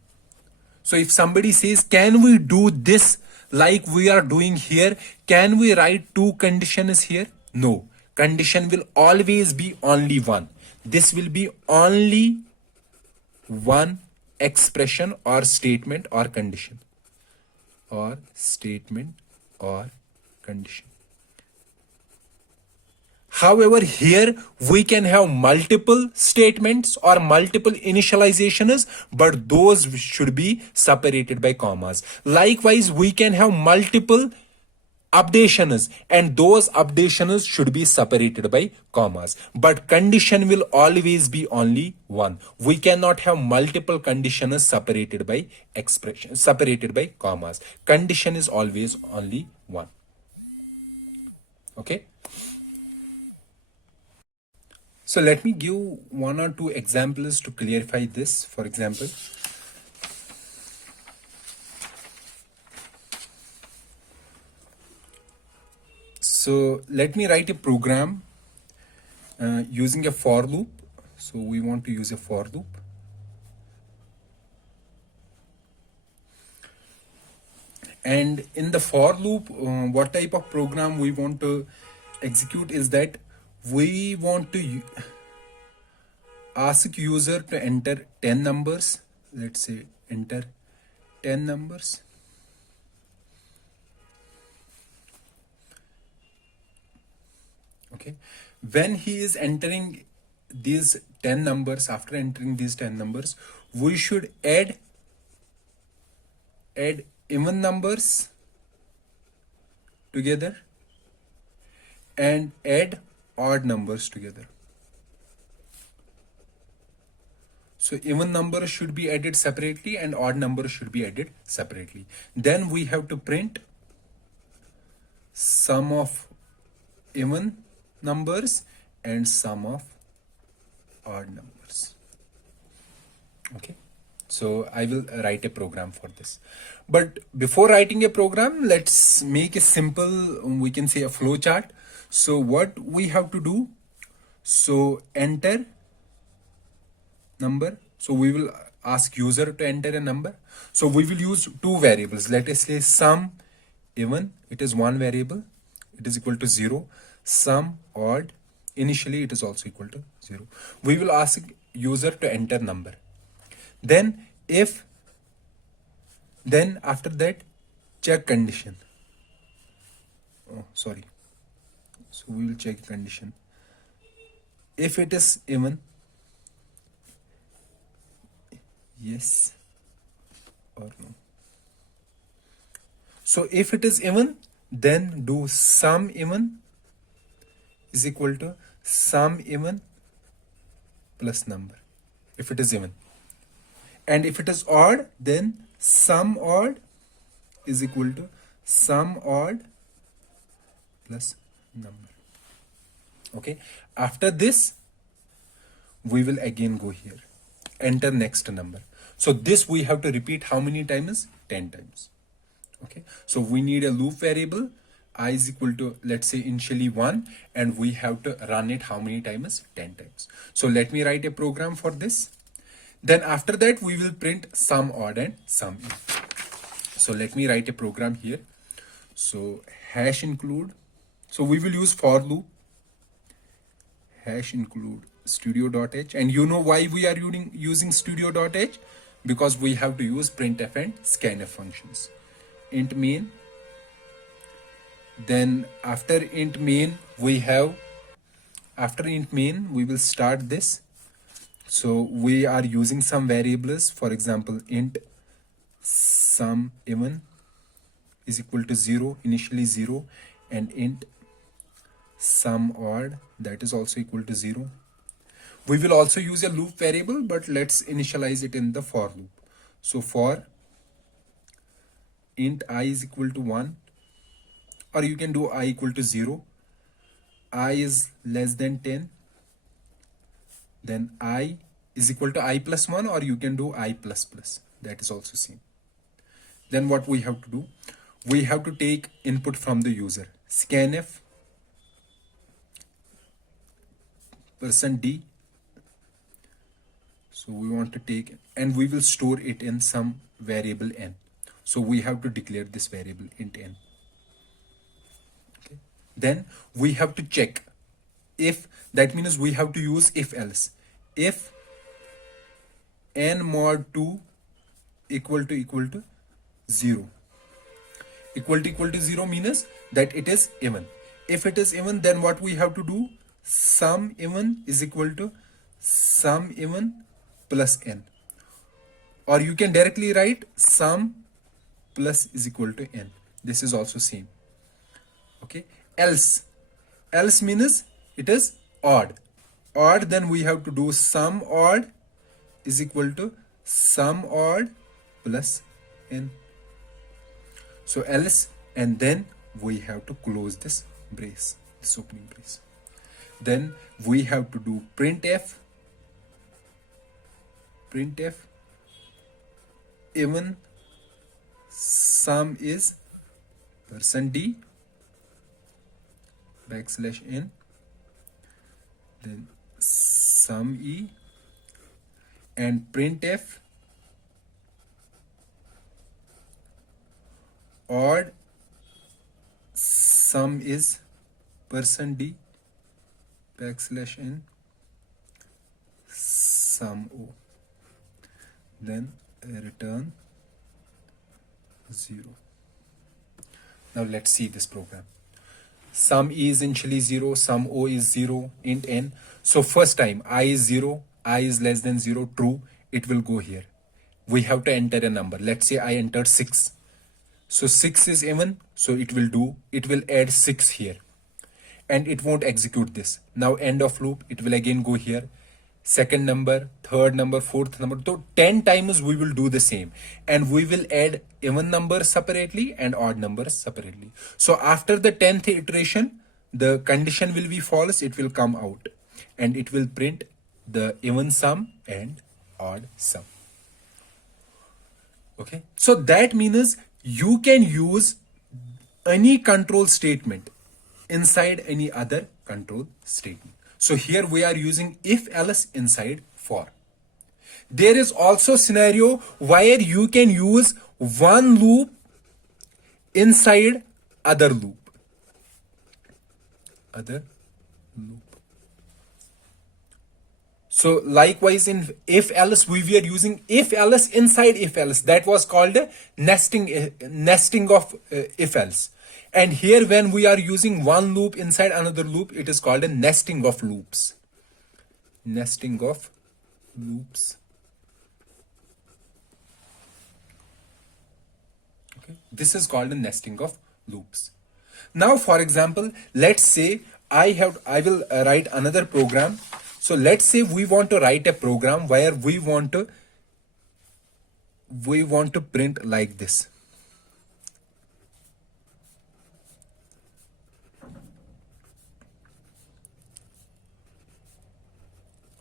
So if somebody says, can we do this like we are doing here? Can we write 2 conditions here? No. Condition will always be only one. This will be only one expression or statement or condition. Or statement or condition. However, here we can have multiple statements or multiple initializations, but those should be separated by commas. Likewise, we can have multiple updations, and those updations should be separated by commas. But condition will always be only one. We cannot have multiple conditions separated by expression, separated by commas. Condition is always only one. Okay. So let me give 1 or 2 examples to clarify this. For example, so let me write a program using a for loop. So we want to use a for loop. And in the for loop, what type of program we want to execute is that we want ask user to enter 10 numbers. Let's say enter 10 numbers. Okay, when he is entering these 10 numbers, after entering these 10 numbers, we should add even numbers together and add odd numbers together. So even numbers should be added separately and odd numbers should be added separately. Then we have to print sum of even numbers and sum of odd numbers. Okay, so I will write a program for this. But before writing a program, let's make a simple, we can say a flow chart. So what we have to do, so enter number. So we will ask user to enter a number. So we will use two variables. Let us say sum even, it is one variable, it is equal to 0. Sum odd, initially it is also equal to 0. We will ask user to enter number. Then if, then after that check condition. Oh, sorry. So we will check condition. If it is even, yes or no. So if it is even, then do sum even is equal to sum even plus number, if it is even. And if it is odd, then sum odd is equal to sum odd plus number. Okay, after this we will again go here, enter next number. So this we have to repeat how many times? 10 times. Okay, so we need a loop variable I is equal to, let's say initially 1, and we have to run it how many times? 10 times. So let me write a program for this. Then after that we will print sum odd and sum in. So let me write a program here. So hash include, so we will use for loop, hash include studio.h, and you know why we are using studio.h? Because we have to use printf and scanf functions. Int main, then after int main we have, after int main we will start this. So we are using some variables, for example int sum even is equal to 0, initially 0, and int sum odd, that is also equal to 0. We will also use a loop variable, but let's initialize it in the for loop. So for int I is equal to 1, or you can do I equal to 0, I is less than 10, then I is equal to I plus 1, or you can do I plus plus, that is also same. Then what we have to do, we have to take input from the user, scanf %d. So we want to take, and we will store it in some variable n. So we have to declare this variable int n. Okay. Then we have to check if, that means we have to use if else. If n mod 2 equal to 0. Equal to 0 means that it is even. If it is even, then what we have to do, sum even is equal to sum even plus n, or you can directly write sum plus is equal to n. This is also same. Okay, else means it is odd. Then we have to do sum odd is equal to sum odd plus n. So else, and then we have to close this brace, this opening brace. Then we have to do printf even sum is %d \n, then sum e, and printf odd sum is %d \n, sum O, then return 0. Now let's see this program. Sum E is initially 0, sum O is 0, int n. So first time I is 0, I is less than 0, true, it will go here. We have to enter a number. Let's say I entered 6. So 6 is even, so it will add 6 here. And it won't execute this. Now end of loop, it will again go here. Second number, third number, fourth number. So 10 times we will do the same. And we will add even numbers separately and odd numbers separately. So after the 10th iteration, the condition will be false, it will come out. And it will print the even sum and odd sum. Okay, so that means you can use any control statement inside any other control statement. So here we are using if else inside for. There is also scenario where you can use one loop inside other loop. So likewise in if else we were using if else inside if else. That was called nesting of if else. And here when we are using one loop inside another loop, it is called a nesting of loops. Nesting of loops. Okay, this is called a nesting of loops. Now for example, let's say I will write another program. So let's say we want to write a program where we want to print like this.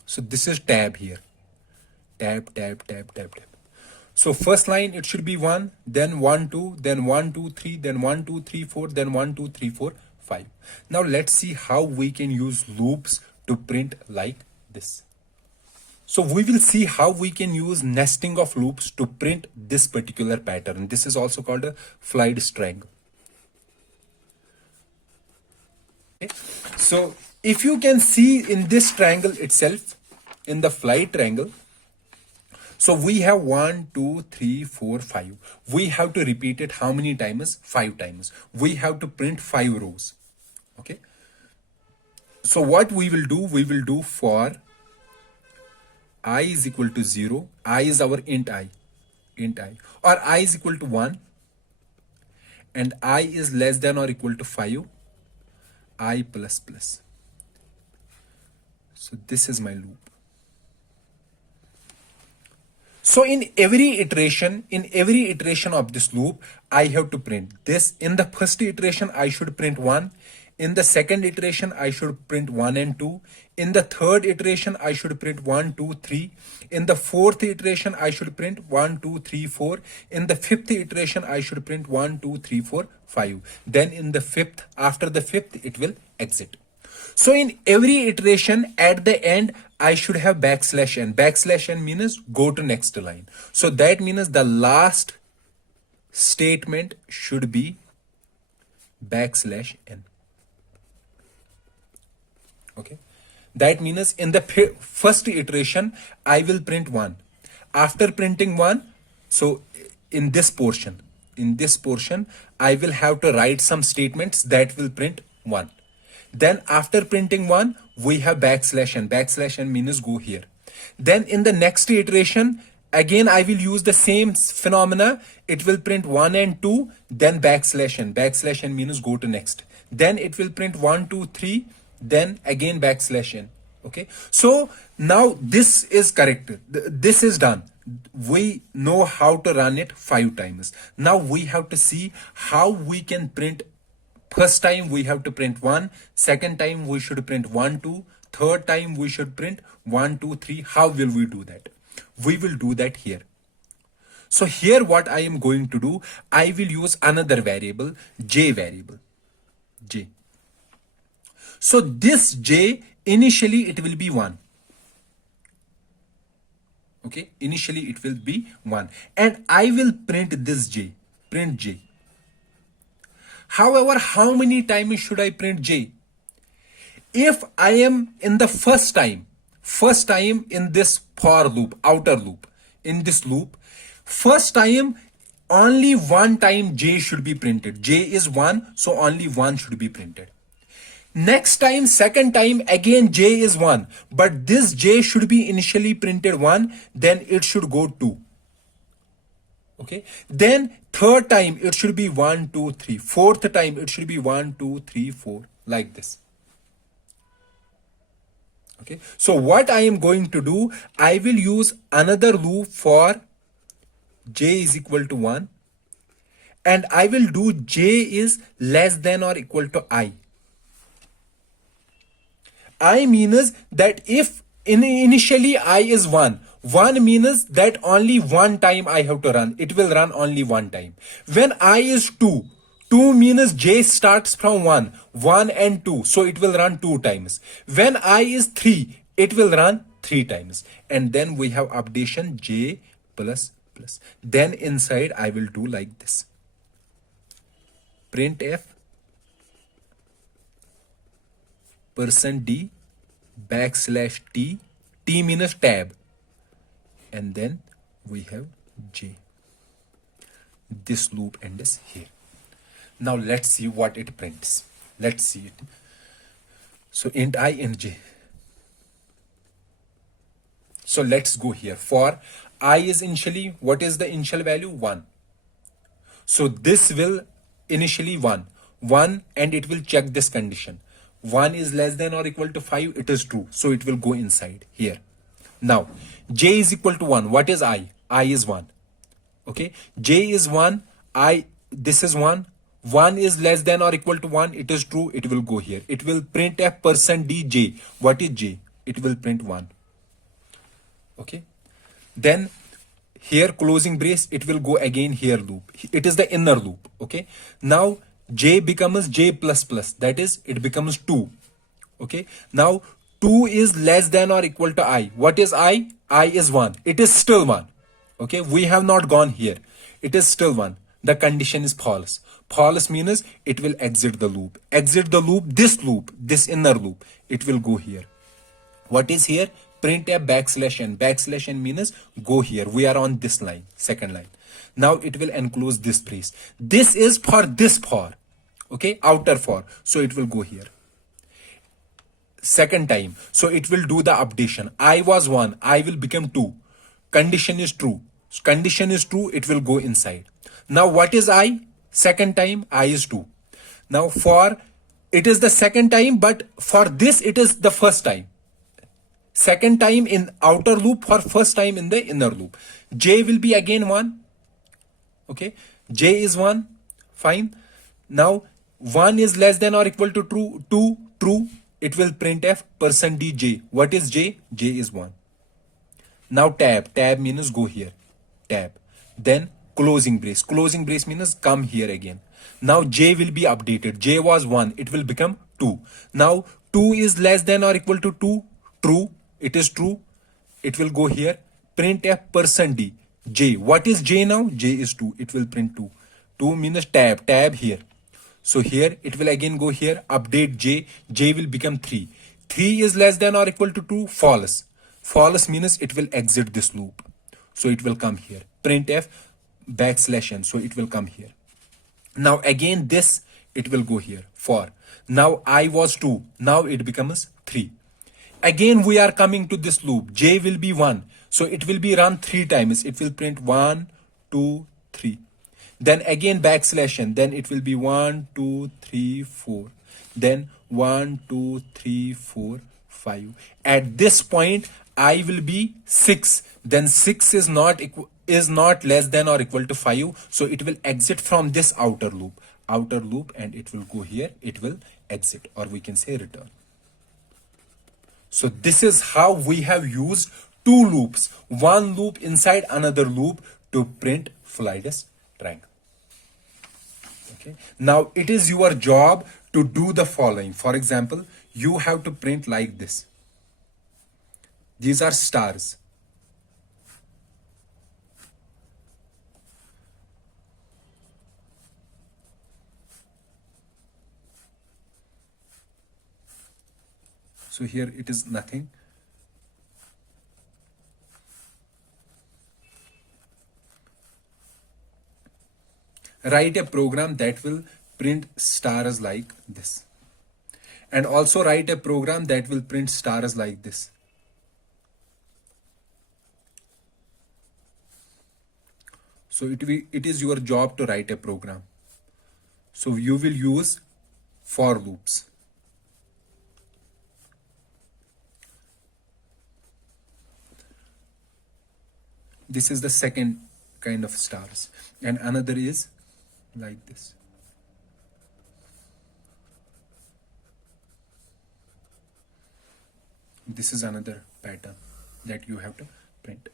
So this is tab here. Tab. So first line it should be 1, then 1, 2, then 1, 2, 3, then 1, 2, 3, 4, then 1, 2, 3, 4, 5. Now let's see how we can use loops to print like this. So we will see how we can use nesting of loops to print this particular pattern. This is also called a flight triangle. Okay. So if you can see in this triangle itself, in the flight triangle, so we have 1, 2, 3, 4, 5. We have to repeat it how many times? 5 times. We have to print 5 rows. Okay. So what we will do for I is equal to 0, I is our int I, or I is equal to 1, and I is less than or equal to 5, I plus plus. So this is my loop. So in every iteration of this loop, I have to print this. In the first iteration, I should print 1. In the second iteration, I should print 1 and 2. In the third iteration, I should print 1, 2, 3. In the fourth iteration, I should print 1, 2, 3, 4. In the fifth iteration, I should print 1, 2, 3, 4, 5. Then in the fifth, after the fifth, it will exit. So in every iteration, at the end, I should have backslash n. Backslash n means go to next line. So that means the last statement should be backslash n. Okay. That means in the first iteration, I will print 1. After printing 1, so in this portion, I will have to write some statements that will print 1. Then after printing 1, we have backslash n. Backslash n means go here. Then in the next iteration, again I will use the same phenomena. It will print 1 and 2, then backslash n. Backslash n means go to next. Then it will print 1, 2, 3, then again backslash n. Okay. So now this is correct. This is done. We know how to run it 5 times. Now we have to see how we can print. First time we have to print 1, second time we should print 1, 2, third time we should print 1, 2, 3. How will we do that? We will do that here. So here what I am going to do, I will use another variable, j variable, j. So this j, initially it will be 1. Okay, initially it will be 1. And I will print this j, print j. However, how many times should I print j? If I am in the first time, first time in this for loop, outer loop, in this loop, first time only one time j should be printed. J is 1, so only 1 should be printed. Next time, second time, again j is 1, but this j should be initially printed 1, then it should go 2. Okay, then third time it should be 1 2 3, fourth time it should be 1 2 3 4, like this. Okay, so what I am going to do, I will use another loop for j is equal to 1, and I will do j is less than or equal to I. I means that if initially I is 1, 1 means that only one time I have to run. It will run only one time. When I is 2, 2 means j starts from 1, 1 and 2. So it will run 2 times. When I is 3, it will run 3 times. And then we have updation j plus plus. Then inside I will do like this. Printf %d \t, t means tab, and then we have j. This loop ends here. Now let's see what it prints. Let's see it. So int I, int j. So let's go here. For I is initially, what is the initial value? 1. So this will initially 1, and it will check this condition. 1 is less than or equal to 5, it is true. So it will go inside here. Now, j is equal to 1. What is I? I is 1. Okay. J is 1. This is 1. 1 is less than or equal to 1. It is true. It will go here. It will print a %dj. What is j? It will print 1. Okay. Then here closing brace, it will go again here loop. It is the inner loop. Okay. Now, j becomes j plus plus, that is it becomes 2. Okay, now 2 is less than or equal to I. What is I? I is 1. It is still 1. Okay, we have not gone here. It is still 1. The condition is false. False means it will exit the loop. Exit the loop, this inner loop, it will go here. What is here? Print a \n. \n means go here. We are on this line, second line. Now it will enclose this brace. This is for this for. Okay, outer for. So it will go here. Second time. So it will do the updation. I was 1. I will become 2. Condition is true. Condition is true. It will go inside. Now what is I? Second time I is 2. Now for it is the second time, but for this it is the first time. Second time in outer loop, for first time in the inner loop. J will be again 1. Okay, j is 1. Fine. Now 1 is less than or equal to true. 2, true. It will printf %dj. What is j? J is 1. Now tab. Tab means go here. Tab. Then closing brace. Closing brace means come here again. Now j will be updated. J was 1. It will become 2. Now 2 is less than or equal to 2. True. It is true. It will go here. Printf %d. J. What is j now? J is 2. It will print 2. 2 means tab. Tab here. So here it will again go here. Update j. J will become 3. 3 is less than or equal to 2. False. False means it will exit this loop. So it will come here. Printf \n. So it will come here. Now again this, it will go here. For. Now I was 2. Now it becomes 3. Again we are coming to this loop. J will be 1. So it will be run 3 times. It will print 1, 2, 3. Then again \n. Then it will be 1, 2, 3, 4. Then 1, 2, 3, 4, 5. At this point, I will be 6. Then 6 is not less than or equal to 5. So it will exit from this outer loop. And it will go here. It will exit, or we can say return. So this is how we have used 2 loops, one loop inside another loop to print Phyllides triangle. Okay. Now it is your job to do the following. For example, you have to print like this. These are stars. So here it is nothing. write a program that will print stars like this. And also write a program that will print stars like this. So it is your job to write a program. So you will use for loops. This is the second kind of stars. And another is like this. This is another pattern that you have to print.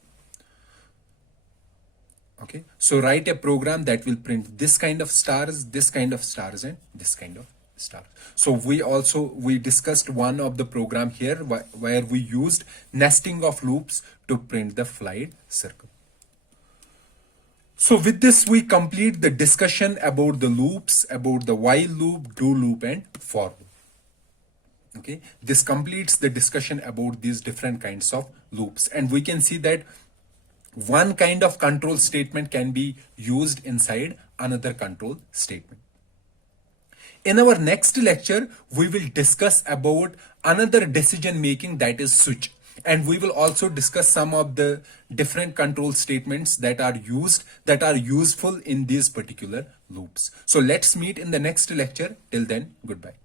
Okay, so write a program that will print this kind of stars, this kind of stars, and this kind of stars. So we discussed one of the program here where we used nesting of loops to print the flight circle. So with this, we complete the discussion about the loops, about the while loop, do loop, and for loop. Okay, this completes the discussion about these different kinds of loops, and we can see that one kind of control statement can be used inside another control statement. In our next lecture, we will discuss about another decision making, that is switch. And we will also discuss some of the different control statements that are useful in these particular loops. So let's meet in the next lecture. Till then, goodbye.